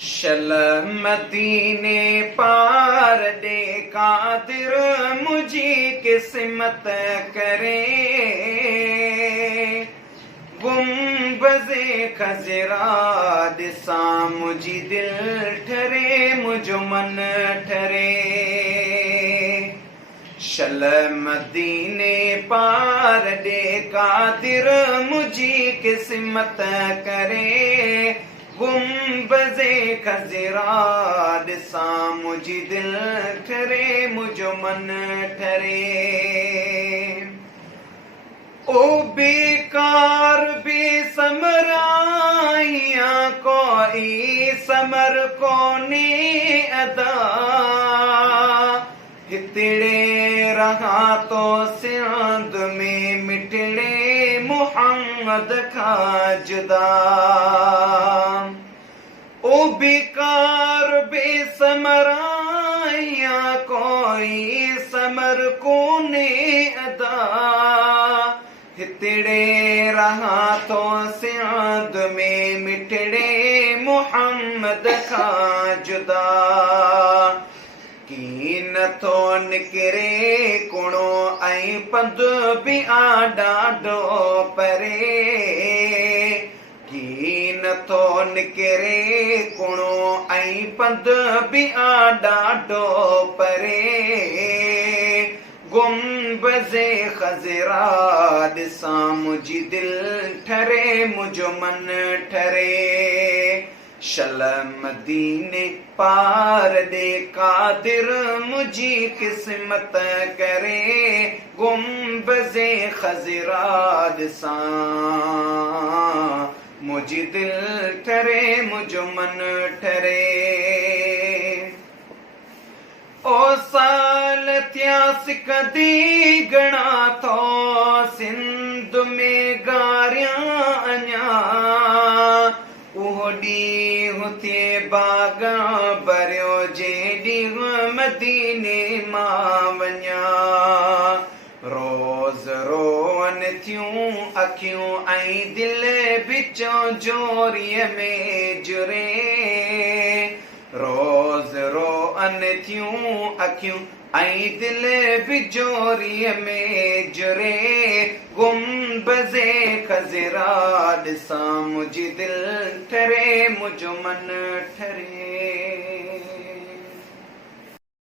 शल मदीने पार दे कादिर मुझी किस्मत करे गुम्बज़े खज़रा दिसा मुझी दिल ठरे मुझो मन ठरे शल मदीने पार दे कादिर मुझी किस्मत करे गुम्बज़े खज़रा दिसा मुझी दिल ठरे मुझो मन ठरे ओ बेकार बेसमराइया कोई समर कोने अदा हितड़े रहा तो सिंध में मिटड़े मुहम्मद का जुदा ओ बेकार बेसमराइया कोई समर कोने अदा हितड़े रहा तो सिंध में मिटड़े मुहम्मद का जुदा कीन तो निकरे कुणो ऐं पंध बि ॾाढो परे कीन तो निकरे कुणो ऐं पंध बि ॾाढो परे गुम्बज़े खज़रा दिसा मुझी दिल ठरे मुझो मन ठरे शल मदीने पार दे कादिर मुझी किस्मत करे गुम्बज़े खज़रा दिसा मुझी दिल ठरे मुझो मन ठरे ओ साल त्यास कदी गणा तो सिंध में गारियां अञा उहो ॾींहुं थिए बागा भरियो जे ॾींहुं मदीने मां वञा रोज़ रोअन थियूं अखियूं ऐं दिल विचों जोरीअ में जुरे रोज़ रोअन थियूं अखियूं ऐं दिल बिजोरीअ में जुरे गुम्बज़े खज़रा दिसा मुझी दिल ठरे मुझो मन ठरे।